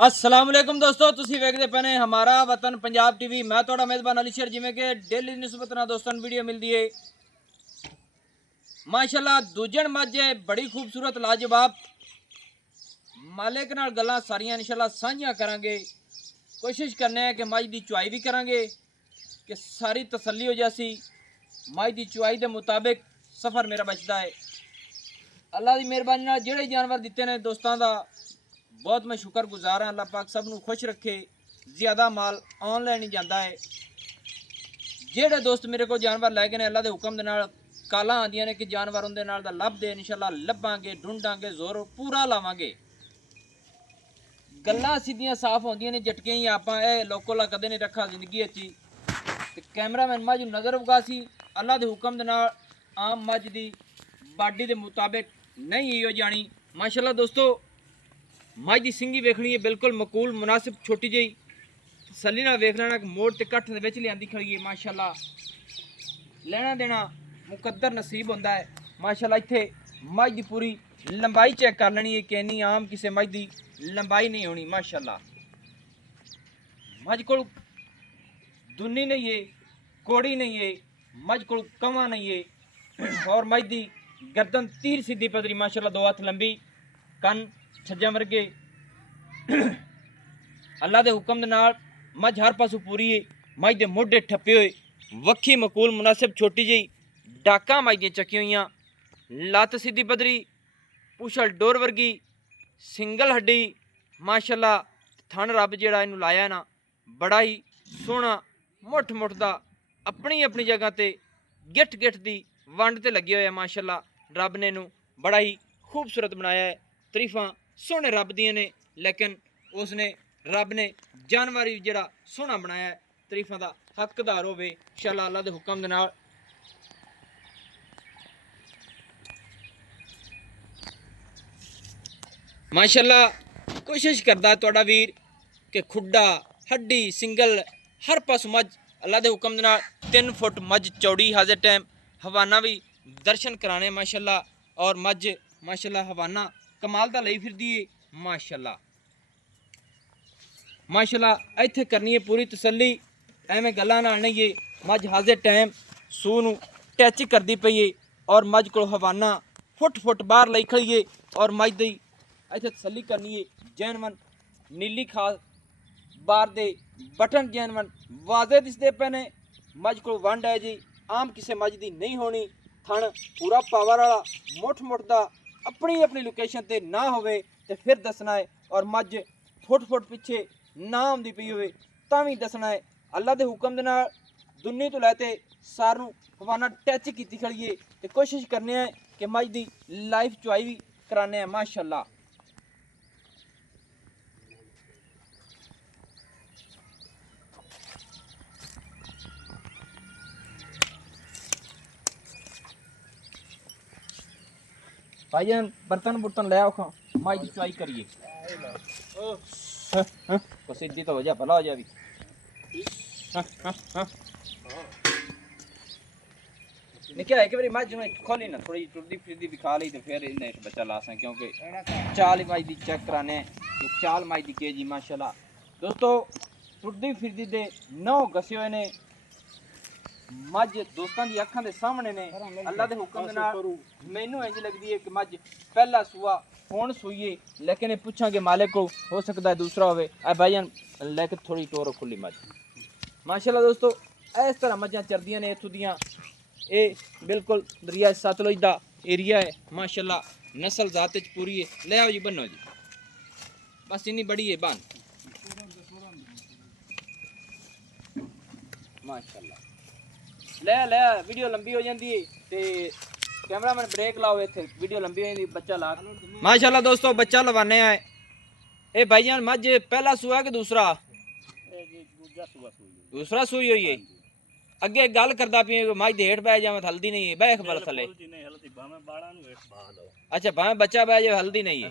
असलामुअलैकुम दोस्तों, तुसी वेखदे पे ने हमारा वतन पंजाब टीवी। मैं थोड़ा मेज़बान अली शेर। जिमें कि डेली निस्बत ना दोस्तों वीडियो मिलती है माशाल्लाह। दूजन मझ है बड़ी खूबसूरत लाजवाब। मालिक नाल गल्लां सारियां इंशाल्लाह साझियां करांगे। कोशिश करने हैं कि मझ की चुआई भी करांगे कि सारी तसल्ली हो जासी। मझ की चुआई के मुताबिक सफ़र मेरा बचता है। अल्लाह की मेहरबानी नाल जिहड़े जानवर दिते ने दोस्तों का बहुत मैं शुक्रगुजार हाँ। अल्लाह पाक सब नूं खुश रखे। ज़्यादा माल ऑनलाइन ही जाता है। जेड़े दोस्त मेरे को जानवर लै गए ने अल्लाह के हुक्म दे नाल कालां आंदियां ने कि जानवर उनके नाल दा लभदे इंशाल्लाह लभांगे, ढूंढांगे, जोर पूरा लावांगे। गल्लां सीधियां साफ होंदियां ने झटके ही आपां ए लोकोला कदे नहीं रखा जिंदगी अच्छी। ते कैमरामैन मझ नज़र वगासी अल्लाह के हुक्म दे नाल आम मझ दी बाडी के मुताबिक नहीं हो जानी। माशाल्लाह दोस्तों, मझ की सिंगी वेखनी है बिल्कुल मकूल मुनासिब छोटी जी तसल्ली नाल वेख लेना। मोड़ ते कट्ठ दे विच लिआंदी खड़ी है माशाल्लाह। लेना देना मुकद्दर नसीब होंदा है माशाल्लाह। इत्थे मझ की पूरी लंबाई चेक कर लेनी है कि इन्नी आम किसी मझ की लंबाई नहीं होनी माशाल्लाह। मझ कोल दुन्नी नहीं है, कोड़ी नहीं है, मझ कोल कवा नहीं है और मझ की गर्दन तीर सीधी पदरी माशाल्लाह। दो हथ लंबी, कन छज्जा वर्गे। अल्लाह के हुक्म दे नाल मझ हर पासों पूरी है। मझ के मोढे ठप्पे हुए, वक्खी मकूल मुनासिब छोटी जी, डाका मझ दी चकी हुई, लत्त सीधी पदरी, पुछल डोर वर्गी, सिंगल हड्डी माशाल्लाह। थन रब जेड़ा इनू लाया ना बड़ा ही सोहना मुठ मुठ दा अपनी अपनी जगह ते गिठ गिठ दी वंड ते लगे हुए माशाल्लाह। रब ने इनू बड़ा ही खूबसूरत बनाया है। तरीफा सोहने रब दियां ने, लेकिन उसने रब ने जानवर भी जेड़ा सोहना बनाया है तरीफा का हकदार होवे इंशाल्लाह अल्लाह के हुक्म दे नाल। माशाल्लाह कोशिश करदा तुहाडा वीर कि खुड्डा हड्डी सिंगल हर पास मझ अल्लाह के हुक्म दे नाल 3 फुट मझ चौड़ी हाजिर टाइम हवाना भी दर्शन कराने माशाल्लाह। और मझ माशाल्लाह हवाना कमाल दा लई फिरदी है माशाल्लाह। माशाल्लाह इत्थे करनी है पूरी तसल्ली, एवें गल्लां नाल नहीं है। मझ हाजिर टाइम सूह नूं टैच करदी पई है और मझ को हवाना फुट फुट बाहर लई खड़ी है और मझ दी इत्थे तसल्ली करनी है। जैनवन नीली खास बार दे बटन जैनवन वाजे दिसदे पे ने। मझ को वंड है जी, आम किसी मझ दी नहीं होनी। थन पूरा पावर वाला मुठ मुठ दा अपनी अपनी लोकेशन ते ना होवे ते फिर दसना है। और मझ फुट फुट पिछे ना आउंदी पई होवे तां भी दसना है। अल्लाह के हुक्म दे नाल दुन्नी तो लैते सारू हवाना टच कीती खड़ी है ते कोशिश करने हैं कि मझ दी लाइफ चुआई भी कराने हैं माशाल्लाह। भाईजान बर्तन बुर्तन ले आओ, खा मझ की चुआई करिए। को सीधी तो हो जा, भला हो जा भी। निके एक बारी मझ में खोली ना थोड़ी टुरदी फिरदी भी खा ली तो फिर इन्हें बच्चा ला सकें, क्योंकि चाल मझ की चेक कराने कि चाल मझ की के जी माशाल्लाह। दोस्तों टुरदी फिरदी दे 9 गसे हुए ने मझ दोस्तों की अखां दे सामने ने। अल्लाह के हुक्म दे नाल मैनू इंज लगदी है कि मझ पहला सूआ हुण सूईए, लेकिन पूछा कि मालिक को हो सकता है दूसरा होवे। ए भाईजान लेके थोड़ी टोर खुली मझ माशाल्लाह। दोस्तों इस तरह मझां चरदियां ने इत्थों दियां। ये बिल्कुल दरिया सतलुज का एरिया है माशाल्लाह। नस्ल जात पूरी है। ले आओ जी, बनो जी, बस इन्नी बड़ी है बन माशाल्लाह। ले ले वीडियो लंबी हो जाती है ते कैमरामैन ब्रेक लाओ, इत्थे वीडियो लंबी हो जाती बच्चा ला माशाल्लाह। दोस्तों बच्चा लवाने आए। ए भाईजान मझ पहला सूआ कि दूसरा? दूसरा सूई हुई है। अगे गल करदा पी मझ दे हेठ बह जावे हल्दी नहीं है, बह खबल थले। अच्छा भावे बच्चा बह जाए हल्दी नहीं है।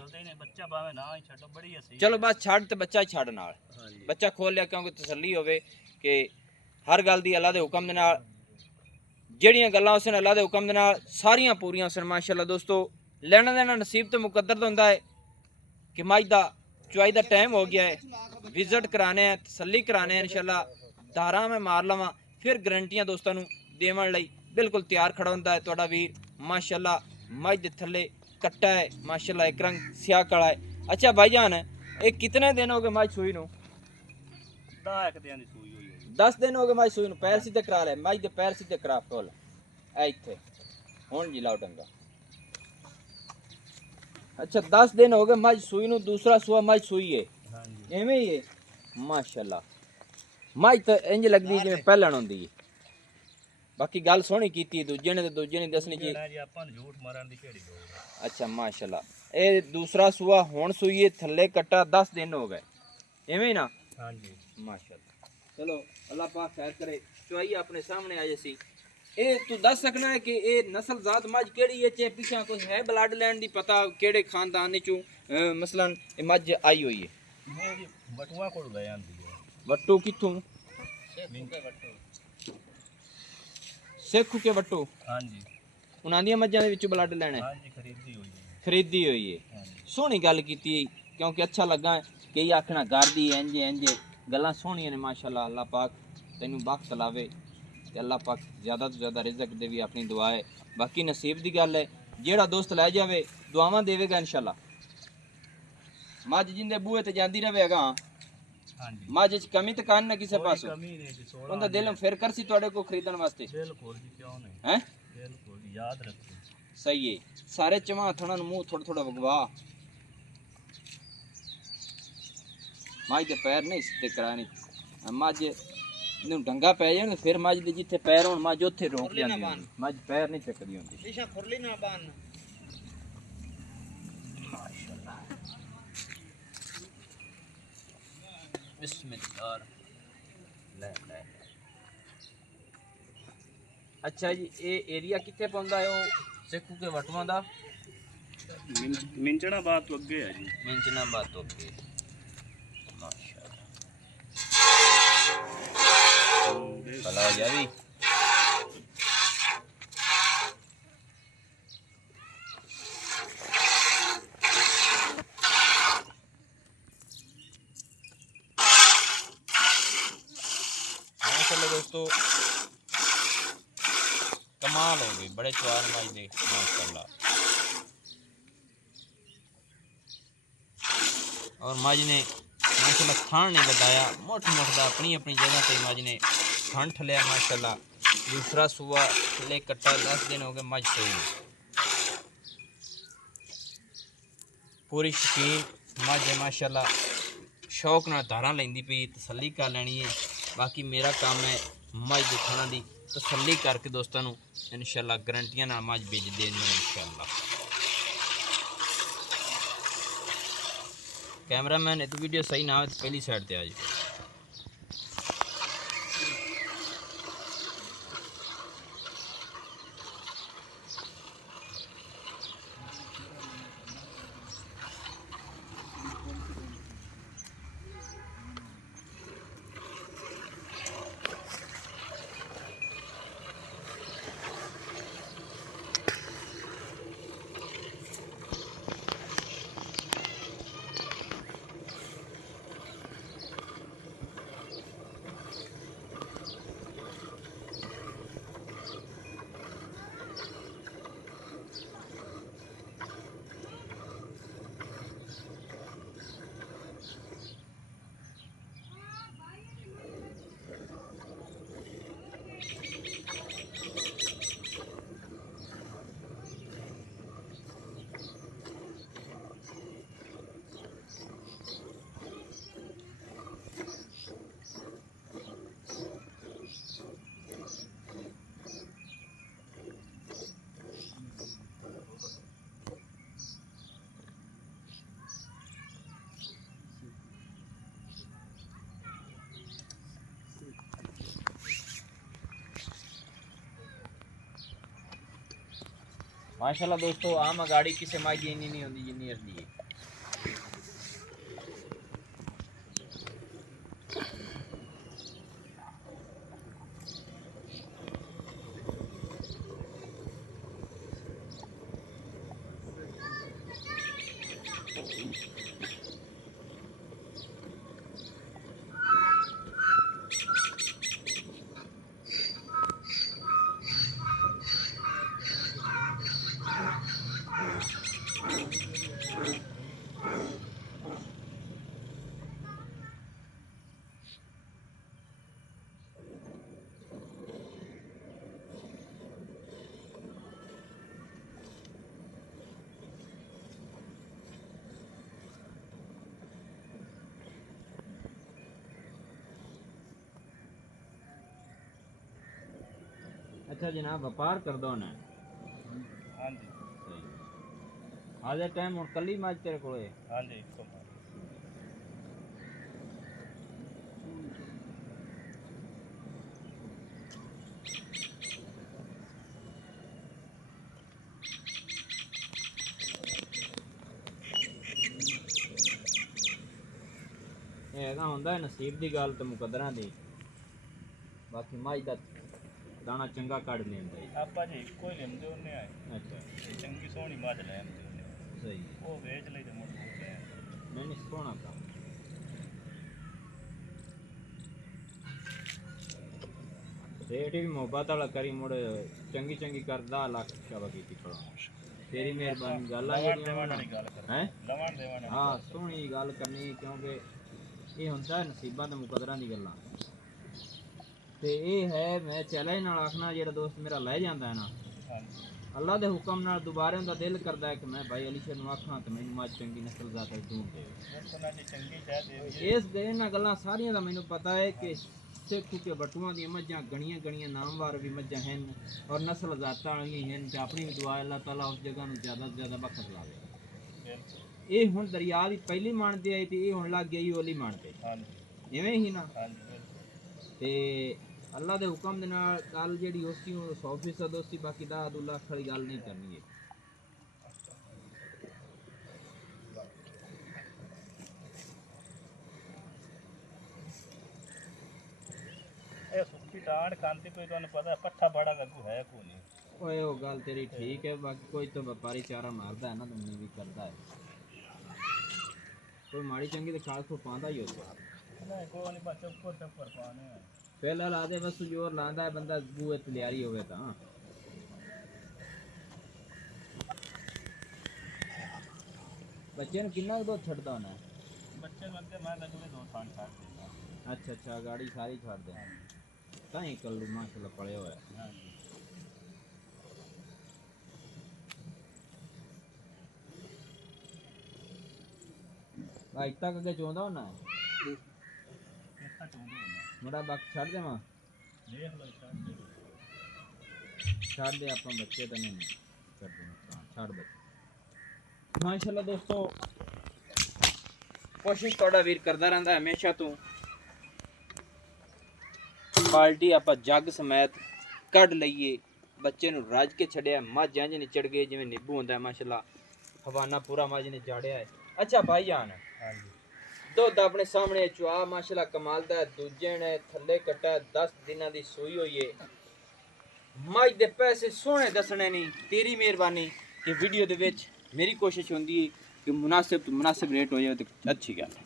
चलो बस छड़ ते बच्चा ही छड़ नाल बच्चा खोल लिया, क्योंकि तसल्ली होवे कि हर गल दी अल्लाह दे हुक्म दे नाल जेड़ियां गल्लां उस अल्लाह दे हुक्म दे नाल सारियां पूरियां सन माशाल्लाह। दोस्तों लेना देना नसीब तो मुकद्दर दा हुंदा है कि मझ दा चुआई का टाइम हो गया है विजिट कराने हैं तसल्ली कराने हैं इंशाल्लाह धारा मैं मार लवां फिर गारंटियां दोस्तों देवन लई बिल्कुल तैयार खड़ा होंदा है तुहाडा वीर माशाल्लाह मझ दे थल्ले कट्टा है माशाल्लाह एक रंग स्याह काला है। अच्छा भाईजान ये कितने दिन हो गए मझ सूई नूं 10 दिन हो गए मझ सूई नूं पैर सीधे करा ले मझ दे पैर सीधे करा फुल ए इत्थे हुण जी लाओ डंगा। अच्छा 10 दिन हो गए मझ सूई नूं दूसरा सुआ मझ सूई है एवें ही है माशाल्लाह मझ तो इंज लगदी जिवें पहलण हुंदी है बाकी गल सोहनी कीती दूजे ने ते दूजे ने दसनी जी आपां झूठ मारन दी केड़ी लोड़। अच्छा माशाल्लाह ए दूसरा सुआ हुण सूई है थल्ले कट्टा 10 दिन हो गए एवें ही ना। हां जी माशाल्लाह चलो अल्लाह पाक खैर करे चुआई अपने सामने आ जैसी ए तू दस सकना है कि ए नस्ल जात मझ केड़ी है चे पीछा कोई है ब्लड लैंड दी पता केड़े खानदान चों मसलन ए मझ आई हुई है बटुआ कोल ले आंदी है वट्टू कित्थों सिख के वट्टू। हां जी उन्हां दी मझां दे विचों ब्लड लैना है। हां जी खरीदी हुई है सोहनी गल कीती क्योंकि अच्छा लगा कई आखना घर दी इंज इंज गल्लां सोहणियां ने माशाल्लाह अल्लाह पाक तैनूं बख्त लावे ते अल्लाह पाक ज़्यादा तो ज़्यादा रिज़क दे भी अपनी दुआ है बाकी नसीब की गल है जेड़ा दोस्त लै जावे दुआवां देवेगा इंशाल्लाह मझ जिंदे बूहे ते जांदी रहे अगां मझ च कमी तो कान ना किसी पासों उनका दिल फिर कर सी तुहाडे को खरीदण वास्ते बिल्कुल जी क्यों नहीं हैं बिल्कुल याद रखो सही है सारे चवा थणा नूं मूंह थोड़ा थोड़ा वगवा मझ दे पैर नहीं सीधे कराने मझ ਨੂੰ ਡੰਗਾ ਪੈ ਜਾਣ ਫਿਰ ਮੱਝ ਦੇ ਜਿੱਥੇ ਪੈਰ ਹੋਣ ਮੱਝ ਉੱਥੇ ਰੋਕ ਜਾਂਦੀ ਹੈ ਮੱਝ ਪੈਰ ਨਹੀਂ ਚੱਕਦੀ ਹੁੰਦੀ ਪਿਛਾ ਖੁਰਲੀ ਨਾ ਬੰਨ ਮਾਸ਼ਾਅੱਲਾ ਬਿਸਮਿਲ੍ਲਾਹ ਲੈ ਲੈ। ਅੱਛਾ ਜੀ ਇਹ ਏਰੀਆ ਕਿੱਥੇ ਪਹੁੰਚਦਾ ਹੈ ਉਹ ਸਿੱਖੂ ਕੇ ਵਟਵਾਂ ਦਾ ਮਿੰਚਣਾ ਬਾਤ ਤੋਂ ਅੱਗੇ ਹੈ ਜੀ ਮਿੰਚਣਾ ਬਾਤ ਤੋਂ ਅੱਗੇ ਮਾਸ਼ਾਅੱਲਾ भला हो गया भी माशाल्लाह दोस्तों कमाल हो गई बड़े चार माई दे माशाल्लाह और मज ने माशाल्लाह थान नहीं बताया मोट मोटा अपनी अपनी जगह पे मज ने थान ठलिया माशाल्लाह दूसरा सुआ ले कट्टा 10 दिन हो गए मज सोई पूरी शकीन मज है माशाल्लाह शौक नाल धारा लेंदी पई तसल्ली कर लेनी है बाकी मेरा काम है मज दे थाना दी तसल्ली करके दोस्तों नूं इंशाल्लाह गारंटियां नाल मज बेच देनी इंशाल्लाह। कैमरामैन ये तो वीडियो सही ना हो पहली साइड ते आ जाए। माशाल्लाह दोस्तों आम गाड़ी किसी माई दी नहीं होती जिन्नी असली है। अच्छा जनाब व्यापार कर दो ना। हाँ जी आज टाइम हुण कल्ली मज तेरे कोल है? हाँ जी इसको ਇਹ ਤਾਂ ਹੁੰਦਾ ਹੈ ਨਸੀਬ ਦੀ ਗੱਲ ਤੇ ਮੁਕੱਦਰਾਂ ਦੀ। ਬਾਕੀ ਮੱਝ ਦਾ ਦਾਣਾ ਚੰਗਾ ਕੱਢ ਲੈਂਦਾ ਹੈ। ਆਪਾਂ ਜੀ ਕੋਈ ਲੈਂਦੇ ਹੁੰਦੇ ਆ ਅੱਛਾ ਚੰਗੀ ਸੋਹਣੀ ਮੱਝ ਲੈਂਦੇ ਹੁੰਦੇ ਆ। ਸਹੀ ਉਹ ਵੇਚ ਲਈ ਤੇ ਮੁੜ ਹੋ ਗਿਆ ਨਹੀਂ ਸੋਹਣਾ ਕੰਮ। ਰੇਟ ਵੀ ਮੁਹੱਬਤ ਵਾਲਾ ਕਰੀ ਮੁੜ ਚੰਗੀ ਚੰਗੀ ਕਰ 10 ਲੱਖ ਸ਼ਾਬਾ ਕੀਤੀ ਖੜਾ। ਤੇਰੀ ਮਿਹਰਬਾਨੀ ਗੱਲ ਆ ਲਵਣ ਦੇਵਣ ਵਾਲੀ ਗੱਲ ਕਰ ਹੈ। ਲਵਣ ਦੇਵਣ ਵਾਲੀ ਹਾਂ ਸੋਹਣੀ ਗੱਲ ਕਰਨੀ ਕਿਉਂਕਿ ਇਹ ਹੁੰਦਾ ਨਸੀਬਾਂ ਤੇ ਮੁਕੱਦਰਾਂ ਦੀ ਗੱਲਾਂ। ਤੇ ਇਹ ਹੈ ਮੈਂ ਚੈਲੰਜ ਨਾਲ ਆਖਣਾ ਜਿਹੜਾ ਦੋਸਤ ਮੇਰਾ ਲੈ ਜਾਂਦਾ ਹੈ ਨਾ ਹਾਂਜੀ ਅੱਲਾ ਦੇ ਹੁਕਮ ਨਾਲ ਦੁਬਾਰੇ ਉਹਦਾ ਦਿਲ ਕਰਦਾ ਹੈ ਕਿ ਮੈਂ ਭਾਈ ਅਲੀ ਸ਼ੇਰ ਨੂੰ ਆਖਾਂ ਤੇ ਮੈਨੂੰ ਮੱਝ ਚੰਗੀ ਨਸਲ ਦਾ ਤੇ ਦੂਰ ਦੇ। ਉਹਨਾਂ ਦੀ ਚੰਗੀ ਚਾਹ ਦੇ ਇਸ ਦੇ ਇਹਨਾਂ ਗੱਲਾਂ ਸਾਰੀਆਂ ਦਾ ਮੈਨੂੰ ਪਤਾ ਹੈ ਕਿ ਸਿੱਖ ਕੇ ਬਟੂਆਂ ਦੀਆਂ ਮੱਝਾਂ ਗਣੀਆਂ ਗਣੀਆਂ ਨਾਮਵਾਰ ਵੀ ਮੱਝਾਂ ਹਨ ਔਰ ਨਸਲ ਜ਼ਾਤਾਂ ਵਾਲੀਆਂ ਹਨ ਤੇ ਆਪਣੀ ਵੀ ਦੁਆ ਅੱਲਾਹ ਤਾਲਾ ਉਸ ਜਗ੍ਹਾ ਨੂੰ ਜ਼ਿਆਦਾ ਤੋਂ ਜ਼ਿਆਦਾ ਬਖਸ਼ ਲਾਵੇ। ਬਿਲਕੁਲ ਇਹ ਹੁਣ ਦਰਿਆ ਦੀ ਪਹਿਲੀ ਮੰਨਦੇ ਆਏ ਤੇ ਇਹ ਹੁਣ ਲੱਗ ਗਈ ਉਹਲੀ ਮੰਨਦੇ ਹਾਂਜੀ ਇਵੇਂ ਹੀ ਨਾ। ਹਾਂਜੀ ਬਿਲਕੁਲ ਤੇ ਅੱਲਾ ਦੇ ਹੁਕਮ ਦੇ ਨਾਲ ਗੱਲ ਜਿਹੜੀ ਉਸੀ 100% ਉਸੀ ਬਾਕੀ ਦਾ 2 ਲੱਖ ਵਾਲੀ ਗੱਲ ਨਹੀਂ ਕਰਨੀ ਹੈ। ਇਹ ਸੁੱਕੀ ਟਾਂਡ ਕਾਂਤੀ ਕੋਈ ਤੁਹਾਨੂੰ ਪਤਾ ਪੱਠਾ ਬੜਾ ਗੱਗੂ ਹੈ ਕੋਈ ਨਹੀਂ। ਓਏ ਉਹ ਗੱਲ ਤੇਰੀ ਠੀਕ ਹੈ ਬਾਕੀ ਕੋਈ ਤਾਂ ਵਪਾਰੀ ਚਾਰਾ ਮਾਰਦਾ ਹੈ ਨਾ ਤੁਮਨੇ ਵੀ ਕਰਦਾ ਹੈ ਕੋਈ ਮਾੜੀ ਚੰਗੀ ਤੇ ਖਾਸ ਕੋ ਪਾਉਂਦਾ ਹੀ ਹੋਗਾ। ਨਹੀਂ ਕੋਈ ਨਹੀਂ ਬੱਚਾ ਉੱਪਰ ਪਾਣੇ ਆ ਪਹਿਲਾਂ ਲਾ ਦੇ ਬਸ ਜ਼ੋਰ ਲਾਂਦਾ ਹੈ ਬੰਦਾ ਬੂਏ ਤੇ ਲਿਆਰੀ ਹੋਵੇ ਤਾਂ। ਬੱਚੇ ਨੂੰ ਕਿੰਨਾ ਕੁ ਦੁੱਧ ਛੱਡਦਾ ਹੋਣਾ? ਬੱਚੇ ਨੂੰ ਅੱਗੇ ਮੈਂ ਲੱਗੂਗੇ 2 ਸਾਲ ਛੱਡ ਦਿੰਦਾ। ਅੱਛਾ ਅੱਛਾ ਗਾੜੀ ਸਾਰੀ ਛੱਡ ਦੇ ਤਾਂ ਹੀ ਕੱਲੂ ਮਾਸ਼ਾਅੱਲਾ ਪੜਿਆ ਹੋਇਆ। ਹਾਂਜੀ ਅੱਜ ਤੱਕ ਅੱਗੇ ਚਾਹੁੰਦਾ ਹੋਣਾ ਕਿੱਥਾ ਚਾਹੁੰਦੇ ਹੋ ਮੁੰਡਾ ਬਾਕ ਛੱਡ ਦੇਵਾਂ? ਦੇਖ ਲਓ ਛੱਡ ਦਿਓ। ਛੱਡ ਦੇ ਆਪਾਂ ਬੱਚੇ ਤਾਂ ਨਹੀਂ ਕਰਦੇ ਨੁਕਸਾਨ ਛੱਡ ਦੇ। ਮਾਸ਼ਾਅੱਲਾ ਦੋਸਤੋ ਕੋਸ਼ਿਸ਼ ਤੁਹਾਡਾ ਵੀਰ ਕਰਦਾ ਰਹਿੰਦਾ ਹਮੇਸ਼ਾ ਤੋਂ ਬਾਲਟੀ ਆਪਾਂ ਜੱਗ ਸਮੇਤ ਕੱਢ ਲਈਏ ਬੱਚੇ ਨੂੰ ਰੱਜ ਕੇ ਛੱਡਿਆ ਮੱਝ ਇੰਜ ਨਿਚੜ ਗਏ ਜਿਵੇਂ ਨਿੰਬੂ ਹੁੰਦਾ ਹੈ ਮਾਸ਼ਾਅੱਲਾ ਹਵਾਨਾ ਪੂਰਾ ਮੱਝ ਨੇ ਝਾੜਿਆ ਹੈ। ਅੱਛਾ ਭਾਈ ਜਾਨ ਹਾਂਜੀ ਦੁੱਧ ਆਪਣੇ ਸਾਹਮਣੇ ਚੁਆ ਮਾਸ਼ਾਅੱਲਾ ਕਮਾਲ ਦਾ ਦੂਜੇ ਨੇ ਥੱਲੇ ਕੱਟਾ 10 ਦਿਨਾਂ ਦੀ ਸੂਈ ਹੋਈ ਹੈ। ਮੱਝ ਦੇ ਪੈਸੇ ਸੋਹਣੇ ਦੱਸਣੇ ਨਹੀਂ ਤੇਰੀ ਮਿਹਰਬਾਨੀ ਕਿ ਵੀਡੀਓ ਦੇ ਵਿੱਚ ਮੇਰੀ ਕੋਸ਼ਿਸ਼ ਹੁੰਦੀ ਹੈ ਕਿ ਮੁਨਾਸਿਬ ਤੋਂ ਮੁਨਾਸਿਬ ਰੇਟ ਹੋ ਜਾਵੇ ਤੇ ਅੱਛੀ ਗੱਲ ਹੈ।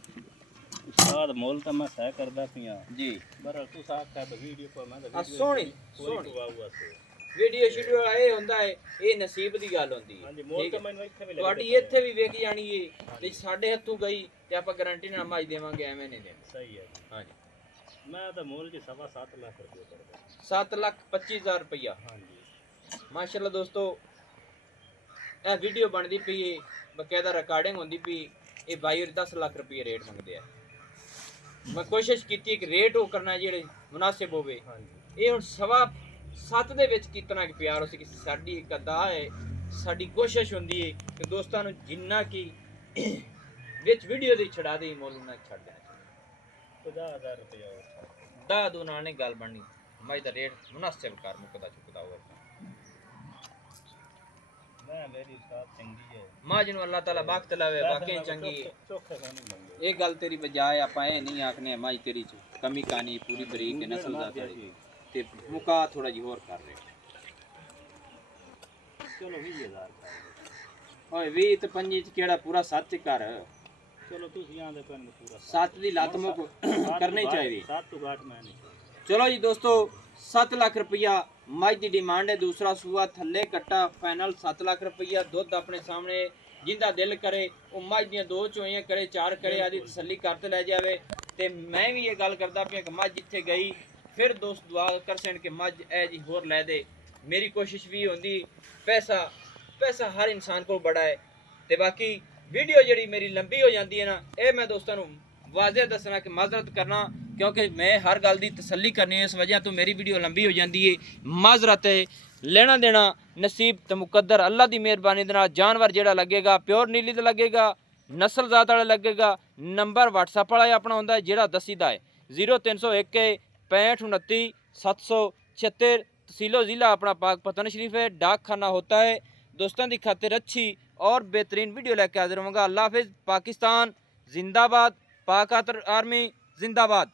ਉਸਤਾਦ ਮੁੱਲ ਤਾਂ ਮੈਂ ਸਹਿ ਕਰਦਾ ਪਿਆ ਜੀ ਬਰ ਤੂੰ ਸਾਥ ਕਰ ਵੀਡੀਓ ਪਰ ਮੈਂ ਆ ਸੋਹਣੀ ਸੋਹਣੀ ਵਾਵਾ ਸੇ ਵੀਡੀਓ ਸ਼ੀਡੀਓ ਇਹ ਹੁੰਦਾ ਹੈ ਇਹ ਨਸੀਬ ਦੀ ਗੱਲ ਹੁੰਦੀ ਹੈ। ਹਾਂਜੀ ਮੁੱਲ ਤਾਂ ਮੈਨੂੰ ਇੱਥੇ ਵੀ ਤੁਹਾਡੀ ਇੱਥੇ ਵੀ ਵੇਖ ਜਾਣੀ ਏ ਤੇ ਸਾਡੇ ਹੱਥੋਂ ਗਈ ਤੇ ਆਪਾਂ ਗਾਰੰਟੀ ਨਾਲ ਮੱਝ ਦੇਵਾਂਗੇ ਐਵੇਂ ਨਹੀਂ ਦੇਣਾ। ਸਹੀ ਹੈ ਹਾਂਜੀ ਮੈਂ ਤਾਂ ਮੁੱਲ ਜੀ 7.5 ਲੱਖ ਰੁਪਏ ਕਰਦਾ 7,25,000 ਰੁਪਇਆ। ਹਾਂਜੀ ਮਾਸ਼ਾਅੱਲਾ ਦੋਸਤੋ ਇਹ ਵੀਡੀਓ ਬਣਦੀ ਪਈ ਏ ਬਕਾਇਦਾ ਰਿਕਾਰਡਿੰਗ ਹੁੰਦੀ ਪਈ ਇਹ ਬਾਈ 10 ਲੱਖ ਰੁਪਏ ਰੇਟ ਮੰਗਦੇ ਆ। ਮੈਂ ਕੋਸ਼ਿਸ਼ ਕੀਤੀ ਕਿ ਰੇਟ ਉਹ ਕਰਨਾ ਜਿਹੜੇ ਮੁਨਾਸਿਬ ਹੋਵੇ। ਹਾਂਜੀ ਇਹ ਹੁਣ 7.25 ਦੇ ਵਿੱਚ ਕਿਤਨਾ ਕਿ ਪਿਆਰ ਹੋ ਸਕੇ ਸਾਡੀ ਇੱਕ ਅਦਾ ਹੈ ਸਾਡੀ ਕੋਸ਼ਿਸ਼ ਹੁੰਦੀ ਹੈ ਕਿ ਦੋਸਤਾਂ ਨੂੰ ਜਿੰਨਾ ਕਿ ਵਿੱਚ ਵੀਡੀਓ ਦੀ ਛੜਾ ਦੇ ਮੁੱਲ ਨਾ ਛੱਡ ਦੇਣਾ 50,000 ਰੁਪਏ ਦਾ ਦੋ ਨਾਲ ਨਹੀਂ ਗੱਲ ਬਣਨੀ ਮੱਝ ਦਾ ਰੇਟ ਮੁਨਾਸਿਬ ਕਰ ਮੁਕਦਾ ਚੁੱਕਦਾ ਹੋਵੇ। ਮੈਂ ਮੇਰੀ ਸਾਥ ਚੰਗੀ ਹੈ ਮੱਝ ਨੂੰ ਅੱਲਾਹ ਤਾਲਾ ਬਖਤ ਲਾਵੇ ਵਾਕਈ ਚੰਗੀ ਹੈ। ਚੋਖੇ ਦਾ ਨਹੀਂ ਮੰਗੇ ਇਹ ਗੱਲ ਤੇਰੀ ਬਜਾਏ ਆਪਾਂ ਇਹ ਨਹੀਂ ਆਖਨੇ ਮੱਝ ਤੇਰੀ ਚ ਕਮੀ ਕਾਨੀ ਪੂਰੀ ਬਰੀਕ ਨਸਲ ਦਾ ਤੇ ਮੁਕਾ ਥੋੜਾ ਜਿਹਾ ਹੋਰ ਕਰ ਰਹੇ ਚਲੋ 20,000 ਓਏ 20 ਤੇ 5 ਚ ਕਿਹੜਾ ਪੂਰਾ 7 ਕਰ ਚਲੋ ਤੁਸੀਂ ਆਂਦੇ ਪੈਣ ਪੂਰਾ 7 ਦੀ ਲੱਤ ਮੁਕ ਕਰਨੀ ਚਾਹੀਦੀ। 7 ਤੋਂ ਘੱਟ ਮੈਂ ਨਹੀਂ ਚਲੋ ਜੀ ਦੋਸਤੋ 7 ਲੱਖ ਰੁਪਇਆ ਮੱਝ ਦੀ ਡਿਮਾਂਡ ਹੈ। ਦੂਸਰਾ ਸੂਆ ਥੱਲੇ ਕੱਟਾ ਫਾਈਨਲ 7 ਲੱਖ ਰੁਪਇਆ ਦੁੱਧ ਆਪਣੇ ਸਾਹਮਣੇ ਜਿੰਦਾ ਦਿਲ ਕਰੇ ਉਹ ਮੱਝ ਦੀਆਂ 2 ਚੋਈਆਂ ਕਰੇ 4 ਕਰੇ ਆਦੀ ਤਸੱਲੀ ਕਰਤੇ ਲੈ ਜਾਵੇ। ਤੇ ਮੈਂ ਵੀ ਇਹ ਗੱਲ ਕਰਦਾ ਪਿਆ ਕਿ ਮੱਝ ਜਿੱਥੇ ਗਈ ਫਿਰ ਦੋਸਤ ਦੁਆ ਕਰ ਸਨ ਕਿ ਮੱਝ ਐ ਜੀ ਹੋਰ ਲੈ ਦੇ। ਮੇਰੀ ਕੋਸ਼ਿਸ਼ ਵੀ ਹੁੰਦੀ ਪੈਸਾ ਹਰ ਇਨਸਾਨ ਕੋਲ ਬੜਾ ਹੈ ਤੇ ਬਾਕੀ ਵੀਡੀਓ ਜਿਹੜੀ ਮੇਰੀ ਲੰਬੀ ਹੋ ਜਾਂਦੀ ਹੈ ਨਾ ਇਹ ਮੈਂ ਦੋਸਤਾਂ ਨੂੰ ਵਾਜ਼ਿਹ ਦੱਸਣਾ ਕਿ ਮਾਜ਼ਰਤ ਕਰਨਾ ਕਿਉਂਕਿ ਮੈਂ ਹਰ ਗੱਲ ਦੀ ਤਸੱਲੀ ਕਰਨੀ ਹੈ, ਇਸ ਵਜ੍ਹਾ ਤੋਂ ਮੇਰੀ ਵੀਡੀਓ ਲੰਬੀ ਹੋ ਜਾਂਦੀ ਹੈ। ਮਾਜ਼ਰਤ ਹੈ, ਲੈਣਾ ਦੇਣਾ ਨਸੀਬ ਤੇ ਮੁਕੱਦਰ ਅੱਲਾ ਦੀ ਮਿਹਰਬਾਨੀ ਦੇ ਨਾਲ। ਜਾਨਵਰ ਜਿਹੜਾ ਲੱਗੇਗਾ ਪਿਓਰ ਨੀਲੀ ਦਾ ਲੱਗੇਗਾ, ਨਸਲ ਜ਼ਾਤ ਵਾਲਾ ਲੱਗੇਗਾ। ਨੰਬਰ WhatsApp ਵਾਲਾ ਆਪਣਾ ਹੁੰਦਾ ਜਿਹੜਾ ਦਸੀਦਾ ਹੈ 0301 65 29 776। तहसीलो ज़िला अपना पाक पतन शरीफ है। डाक खाना होता है। दोस्तों की खातिर अच्छी और बेहतरीन वीडियो लेके हाजिर होऊंगा। अल्लाह हाफिज़। पाकिस्तान जिंदाबाद, पाक आर्मी जिंदाबाद।